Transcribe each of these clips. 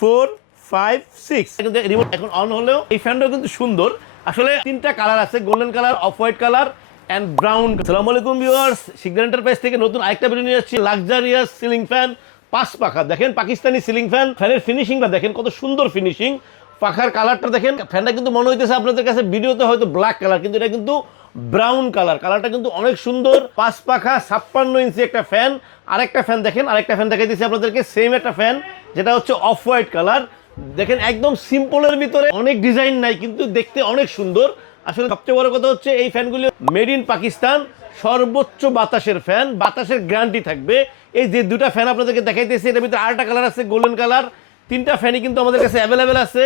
4 5 6 কিন্তু রিমোট এখন অন হলেও এই ফ্যানটাও কিন্তু সুন্দর। আসলে তিনটা কালার আছে, golden colour, off white colour and brown. আসসালামু আলাইকুম ভিউয়ার্স, শিকদার এন্টারপ্রাইজ থেকে নতুন আরেকটা ভিডিও নিয়ে আসছি। লাক্সারিয়াস সিলিং ফ্যান 5 পাখা, দেখেন পাকিস্তানি সিলিং ফ্যান। ফ্যানের ফিনিশিংটা দেখেন কত সুন্দর ফিনিশিং, পাখার কালারটা দেখেন। ফ্যানটা কিন্তু মনে হইতেছে আপনাদের কাছে ভিডিওতে হয়তো ব্ল্যাক কালার, কিন্তু এটা কিন্তু ব্রাউন কালার। কালারটা কিন্তু অনেক সুন্দর। 5 পাখা 56 ইঞ্চি একটা ফ্যান। আরেকটা ফ্যান দেখেন, আরেকটা ফ্যান দেখাই দিচ্ছি আপনাদেরকে, সেম একটা ফ্যান যেটা হচ্ছে অফ হোয়াইট কালার। দেখেন একদম সিম্পলের ভিতরে, অনেক ডিজাইন নাই কিন্তু দেখতে অনেক সুন্দর। আসলে সবচেয়ে বড় কথা হচ্ছে এই ফ্যানগুলি মেড ইন পাকিস্তান, সর্বোচ্চ বাতাসের ফ্যান, বাতাসের গ্যারান্টি থাকবে। এই যে দুটা ফ্যান আপনাদেরকে দেখাইতেছি, এটার ভিতরে আরেকটা কালার আছে গোল্ডেন কালার। তিনটা ফ্যানই কিন্তু আমাদের কাছে অ্যাভেলেবেল আছে।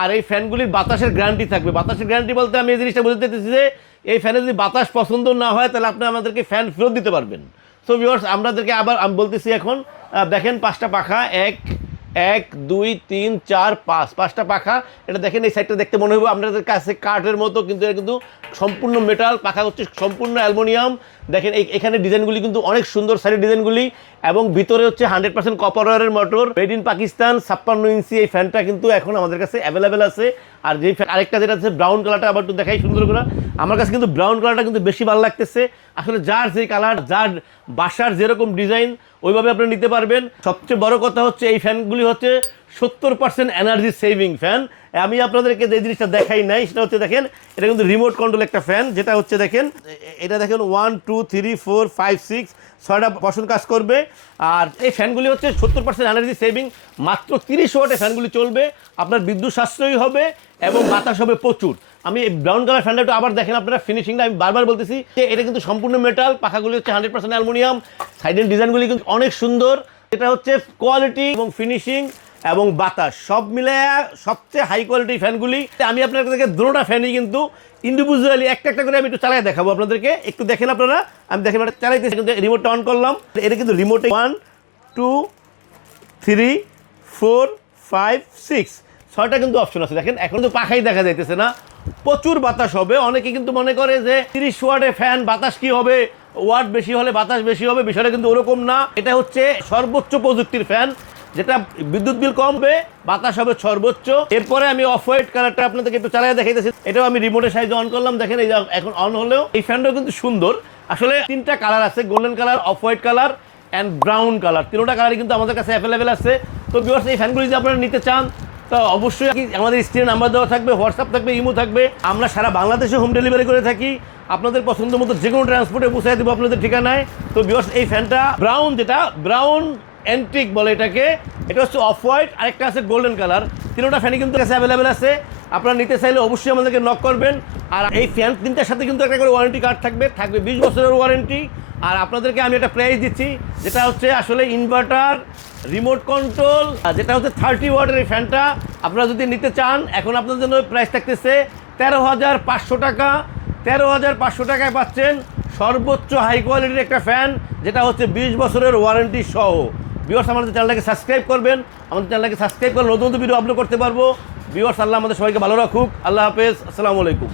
আর এই ফ্যানগুলির বাতাসের গ্যারান্টি থাকবে। বাতাসের গ্যারান্টি বলতে আমি এই জিনিসটা বুঝতে চাইতেছি যে এই ফ্যানে যদি বাতাস পছন্দ না হয় তাহলে আপনি আমাদেরকে ফ্যান ফেরত দিতে পারবেন। সো ভিউয়ার্স, আপনাদেরকে আবার আমি বলতেছি এখন, দেখেন 5টা পাখা, 1 2 3 4 5টা পাখা। এটা দেখেন এই সাইডটা দেখতে মনে হবে আপনাদের কাছে কাঠের মতো, কিন্তু এটা কিন্তু সম্পূর্ণ মেটাল। পাখা হচ্ছে সম্পূর্ণ অ্যালুমিনিয়াম। দেখেন এখানে ডিজাইনগুলি কিন্তু অনেক সুন্দর, সাইডের ডিজাইনগুলি, এবং ভিতরে হচ্ছে 100% কপার ওয়্যারের মোটর, মেড ইন পাকিস্তান। 56 ইঞ্চি এই ফ্যানটা কিন্তু এখন আমাদের কাছে অ্যাভেলেবেল আছে। আর যে আরেকটা যেটা আছে ব্রাউন কালারটা, আবার একটু দেখাই সুন্দর করে। আমার কাছে কিন্তু ব্রাউন কালারটা কিন্তু বেশি ভালো লাগতেছে। আসলে যার যে কালার, যার বাসার যেরকম ডিজাইন ওইভাবে আপনি নিতে পারবেন। সবচেয়ে বড় কথা হচ্ছে এই ফ্যানগুলি হচ্ছে 70% এনার্জি সেভিং ফ্যান। আমি আপনাদেরকে যে জিনিসটা দেখাই নাই সেটা হচ্ছে দেখেন, এটা কিন্তু রিমোট কন্ট্রোল একটা ফ্যান, যেটা হচ্ছে দেখেন এটা দেখেন 1 2 3 4 5 6 6টা বসন কাজ করবে। আর এই ফ্যানগুলি হচ্ছে 70% এনার্জি সেভিং, মাত্র 30 ওয়াটে ফ্যানগুলি চলবে। আপনার বিদ্যুৎ সাশ্রয়ী হবে এবং বাতাস হবে প্রচুর। আমি এই ব্রাউন কালার ফ্যানটা একটু আবার দেখেন আপনারা, ফিনিশিংটা আমি বারবার বলতেছি যে এটা কিন্তু সম্পূর্ণ মেটাল। পাখাগুলি হচ্ছে 100% অ্যালুমিনিয়াম। সাইডের ডিজাইনগুলি কিন্তু অনেক সুন্দর। এটা হচ্ছে কোয়ালিটি এবং ফিনিশিং এবং বাতাস সব মিলে সবচেয়ে হাই কোয়ালিটি ফ্যানগুলি। আমি আপনাদেরকে দুটোটা ফ্যানই কিন্তু ইন্ডিভিজুয়ালি একটা একটা করে আমি একটু চালাই দেখাবো আপনাদেরকে। একটু দেখেন আপনারা, আমি দেখেন এটা চালাইতেছি, কিন্তু রিমোটটা অন করলাম। এটা কিন্তু রিমোটে 1 2 3 4 5 6 6টা কিন্তু অপশন আছে। দেখেন এখন তো পাখাই দেখা যাইতেছে না, প্রচুর বাতাস হবে। অনেকে কিন্তু মনে করে যে 30 ওয়াটে ফ্যান, বাতাস কি হবে, ওয়াট বেশি হলে বাতাস বেশি হবে, বিষয়টা কিন্তু ওরকম না। এটা হচ্ছে সর্বোচ্চ প্রযুক্তির ফ্যান, যেটা বিদ্যুৎ বিল কমবে, বাতাস হবে সর্বোচ্চ। এরপরে আমি অফ হোয়াইট কালারটা আপনাদেরকে একটু চালিয়ে দেখাইতেছি। এটাও আমি রিমোটের সাইজে অন করলাম। দেখেন এই এখন অন হলেও এই ফ্যানটাও কিন্তু সুন্দর। আসলে তিনটা কালার আছে, golden colour, off white colour and brown colour. তিনটা কালারই কিন্তু আমাদের কাছে অ্যাভেলেবেল আছে। তো ভিউয়ার্স, এই ফ্যানগুলি যদি আপনারা নিতে চান তো অবশ্যই আমাদের স্ক্রিনে নাম্বার দেওয়া থাকবে, হোয়াটসঅ্যাপ থাকবে, ইমো থাকবে। আমরা সারা বাংলাদেশে হোম ডেলিভারি করে থাকি। আপনাদের পছন্দ মতো যে কোনো ট্রান্সপোর্টে পৌঁছায় দেবো আপনাদের ঠিকানায়। তো ভিউয়ার্স, এই ফ্যানটা ব্রাউন, যেটা ব্রাউন অ্যান্টিক বলে এটাকে, এটা হচ্ছে অফ হোয়াইট, আরেকটা আছে গোল্ডেন কালার। তিনটা ফ্যানই কিন্তু কাছে অ্যাভেলেবেল আছে। আপনারা নিতে চাইলে অবশ্যই আমাদেরকে নক করবেন। আর এই ফ্যান তিনটার সাথে কিন্তু একটা করে ওয়ারেন্টি কার্ড থাকবে 20 বছরের ওয়ারেন্টি। আর আপনাদেরকে আমি একটা প্রাইস দিচ্ছি, যেটা হচ্ছে আসলে ইনভার্টার, রিমোট কন্ট্রোল, যেটা হচ্ছে 30 ওয়াটের এই ফ্যানটা আপনারা যদি নিতে চান, এখন আপনাদের জন্য প্রাইস থাকতেছে 13,500 টাকা। 13,500 টাকায় পাচ্ছেন সর্বোচ্চ হাই কোয়ালিটির একটা ফ্যান, যেটা হচ্ছে 20 বছরের ওয়ারেন্টি সহ। ভিউয়ার্স, আমাদের চ্যানেলটাকে সাবস্ক্রাইব করবেন। আমাদের চ্যানেলটাকে সাবস্ক্রাইব করলে নতুন নতুন ভিডিও আপলোড করতে পারবো। ভিউয়ার্স, আল্লাহ আমাদের সবাইকে ভালো রাখুক। আল্লাহ হাফেজ, আসসালামু আলাইকুম।